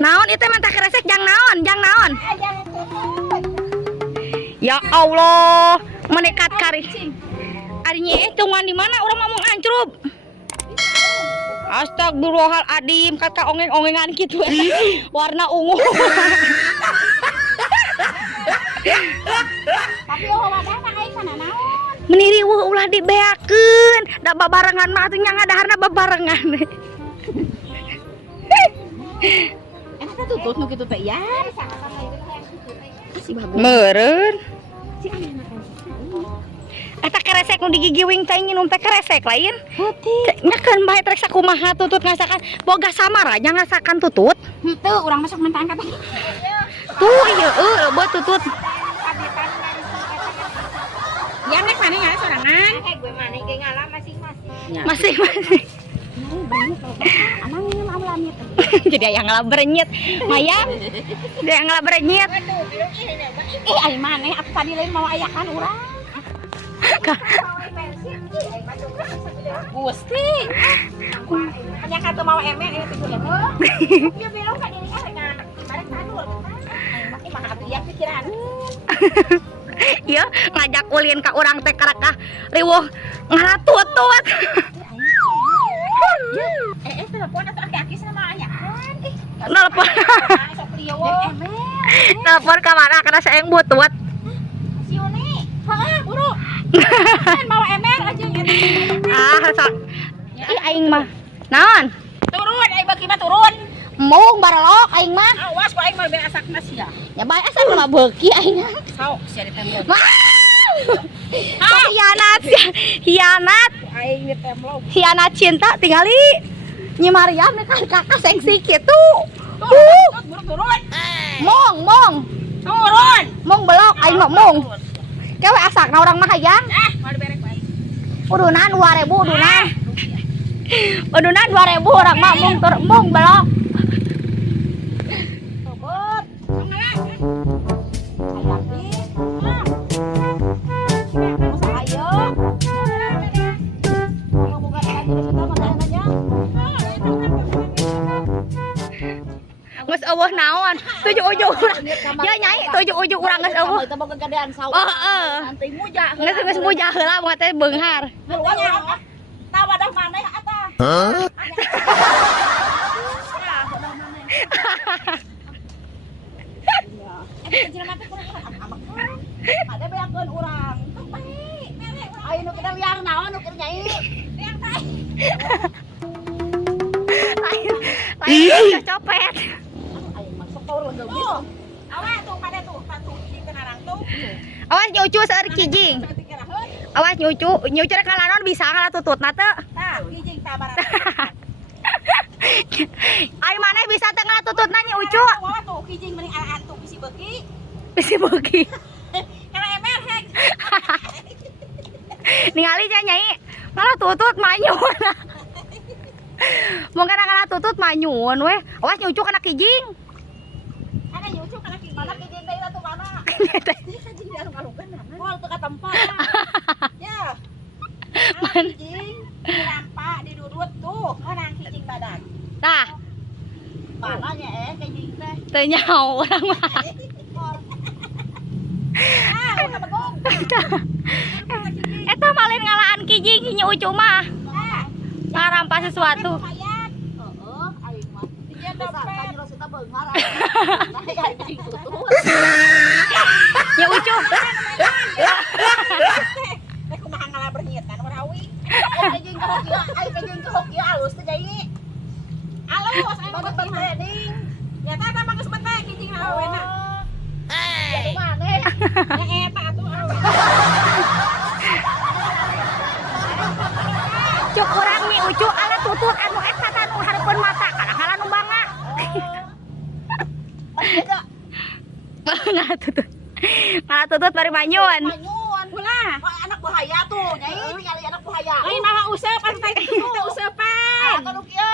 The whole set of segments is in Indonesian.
Naon itu mah tak kresek jang naon. Ya Allah, mendekat kari. Arinya hitungan di mana orang mau ngancrup. Astagfirullahaladzim, kata ongeng-ongengan gitu. Warna ungu. Tapi wadahna aing mana naon? Meniri ulah dibeakeun. Da babarengan mah atuh nya ngadaharna babarengan. Eta tutut nu kitu teh ya. Meureun. Eta keresek nu digigiwing teh nginum teh keresek lain. Heuti. Nya kan bae trek sakumaha tutut ngasakan boga samara nya ngasakan tutut. Henteu urang masuk mentang kata. Tuh ieu buat tutut. Ya nek mana ya sorangan. Gue mana ge ngalah masing-masing. Masih. Amang ini mau lamit. Jadi aya ngalabernyet. Mayang. Dia ngalabernyet. Aing mana atuh tadi lain mau ayakan urang. Gusti. Nya kata mau emer ini tuh ya. Dia bilang ka diri dengan bareng tanur. Aing mah atuh ya pikiran. Iya, ngajak ulin ka urang teh karakah riweuh ngalatut-tut. Telepon atau aki-aki sama ayakan. Nelpon. Sok lieu. Nelpon ka mana kana saeng butut. Si Uni. Heeh, buru. Kan mau emer aja Sok. Ih aing mah. Naon? Turun, aing bagi mah turun. Mung barelok aing mah. Awas ku aing mah be asakna sia. Ya bae asal mah beuki aing. Sok sia ditembok. Hianat. Aing ditembok. Hianat cinta tingali. Nyi Mariam nih kan kakak sengsi kitu. Buru turun. Mong. Turun. Mong belok aing mah mong. Kewe asakna urang mah hayang. Mau diberek bae. Udunan 2000 udunan. Udunan 2000 urang mah mong belok. Tobot. Sok ngalah. Ayo. Mau buka lagi di situ mah aja. Geus eueuh naon? Tujuh ujung urang. Ya nyai, tujuh ujung urang geus eueuh. Kita mau kegedean sawah. Heeh. Santai muja. Geus muja heula mah teh beunghar. Beruangnya. Tawa dah mana ata. Ada beakeun urang. Tuk bae. Ayo nu kita liang naon nu keur nyai. Liang teh. Lain copet. Ayo masuk turun geus. Awas tuh pada tuh cing kenarang tuh. Awas nyucu seueur kijing. Awas nyucu rek ngalanon bisa ngalatututna teh. Tah, kijing tabaran. Ai maneh bisa teh ngalatututna nya ucu. Wah tuh kijing mending ala atuh bisi beuki. Bisi beuki. Kana emer hek. Ningali nya nyai ngalatutut manyun. Mun kana ngalatutut manyun we. Awas nyucu kana kijing. Ada nyucu kana kijing. Mana kijing teh atuh mana? Kijing di alung-alungan mana? Moal teu ka tempat. Ya. Man kijing dirampak didudut tuh, kana kijing badan. Tah, Palanya kijing teh. teu nyaho urang mah. Udah begong. Eta malin ngalaan kijing nya ucu mah. Ngarampas sesuatu. Heeh, aing mah. Dijieun dompet. Kita beunghar. Ya ucu. Teh kumaha ngalabernyeutan warawi. Kijing kahok ieu, ai kijing kahok ieu alus teh jadi. Alus aing mah training. Ya tah mah geus beteh kijing awena. Hey. Mana? Ya eta atuh awe. Cuk urang nih ucu ala tutut anu eta anu hareupeun mata kana nu banga. Ngalatutut bari manyun. Manyun. Ulah. Anak bahaya tuh, nyai tinggal anak bahaya. Ai maha useup atuh teh kitu useupan. Atuh kieu.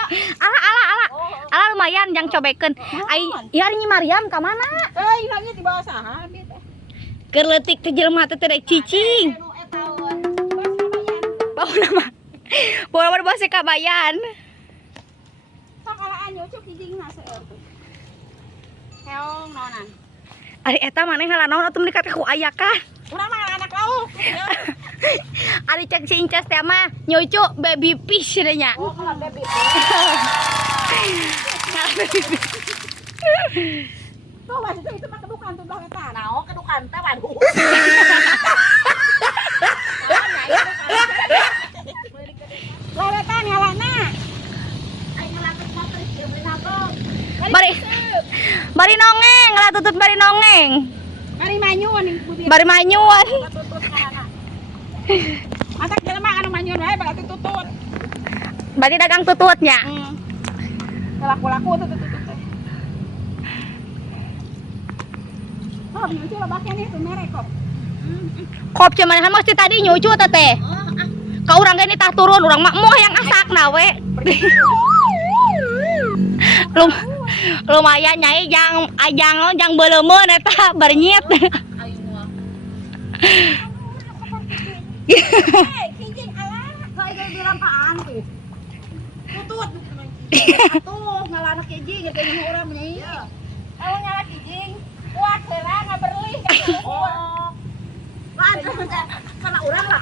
Ala lumayan jang cobekeun. Ai ieu Nyi Mariam ka mana? Ieu ieu di bawah saha dia teh. Keur leutik teh jelema teh teh cicing. Bau nama. Bawa basa kabayan. Sok alaan nyucuk kijing seueur tuh. Keong nonan. Ari eta maneh ngalanaon atuh meuli ka ku aya kan. Urang mah anak lauk. Ari cek si Incas teh mah nyucu baby fish deh nya. Oh, kalau baby. Tuh, waduh itu mah kedukan tuh belah eta. Naon kedukan teh waduh. Lawetan ngalana. Aing ngalakeun motor ieu beli nabong. Bari nongeng, lah tutut bari nongeng. Mari manyun ning budi. Bari manyuan. Tutut ngalana. Masak jelema anu manyun wae bakal tutut. Berarti dagang tututnya. Laku-laku tuh teh. Oh, nyuci lobaknya nih tuh merek kok. Kop cuman mah si tadi nyucu teh. Ka urang ge tah turun, urang mah moh yang asakna we. Lumayan nyai jang beuleumeun eta bernyit. Kijing ala, kok ieu dilampaan tuh. Tutut. Tuh ngalana kijing ge teh urang nyai. Eueuh ngala kijing. Kuat heula ngaberlih. Oh. Waduh, kana urang lah.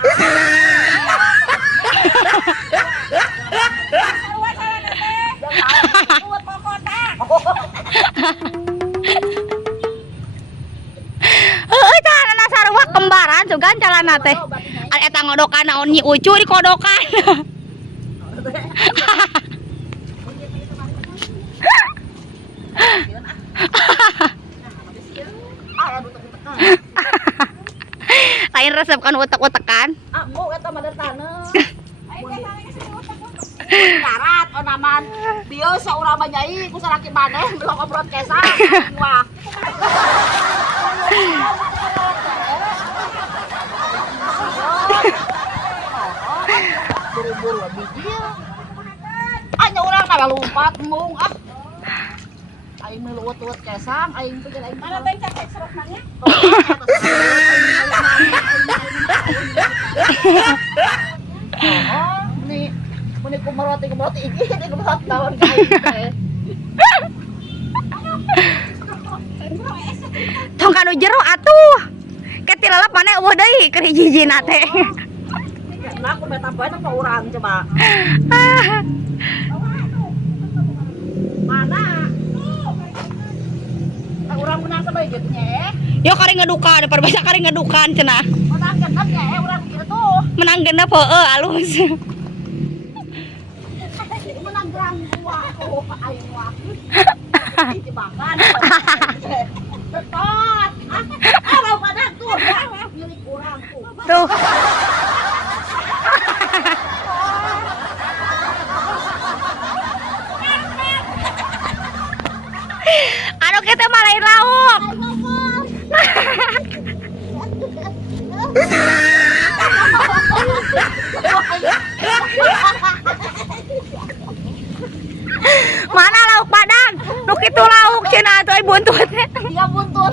Heueuh calana sarua kembaran juga calana teh. Ari eta ngodokan naon Nyi Ucu di kodokan. Lain resep kan utek-utekan. Ambu eta mah taneuh. Darat onaman dia saurang mah nyai ku salaki maneh belum obrot kesan wah. Buru-buru bijil. Anya urang mah lompat mung ah. Aing mah leuwet-leuwet kesang, aing teh aing. Mana teh cek serok mangnya? Oh, ini meni kumeroti iki kumerot tawon kain teh. Tong kanu jero atuh. Ketilelep maneh eueuh deui keur hiji-hijina teh. Nah, aku beta bae apa urang coba. Mana? Urang menang sabay gitu nya. Yo kari ngedukan, perbasa kari ngedukan cenah. Menang genep nya urang kieu tuh. Menang genep heueuh alus. Menang gerang buah oh aing wah. Dibakan. Tetot. Ah, pada tuh milik urang tuh. Tuh. Anu kita mah lain lauk. Mana lauk padang? Nu kitu lauk cenah atuh ai buntut. Dia buntut.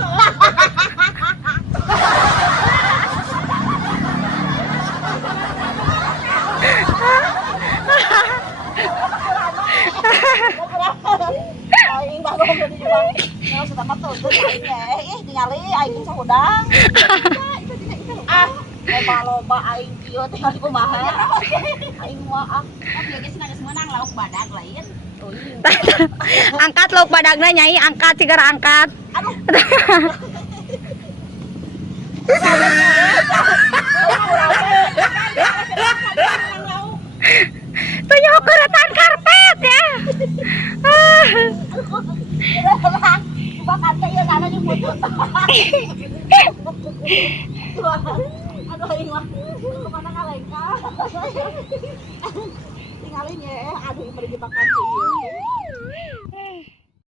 Aing baru jadi bang. Kalau sudah mah tuh aingnya ningali aing sahudang. Ah, loba aing kieu tinggal kumaha. Aing mah ah, dia geus nangis menang lauk badag lain. Angkat lauk badagna nyai, angkat sigara angkat. Aduh. Tuh nyaho keretan karpet ya. Bakat teh ieu kana jeung butut. Aduh aing mah kemana kalengka. Tinggalin ya, aduh bari jebakan ieu.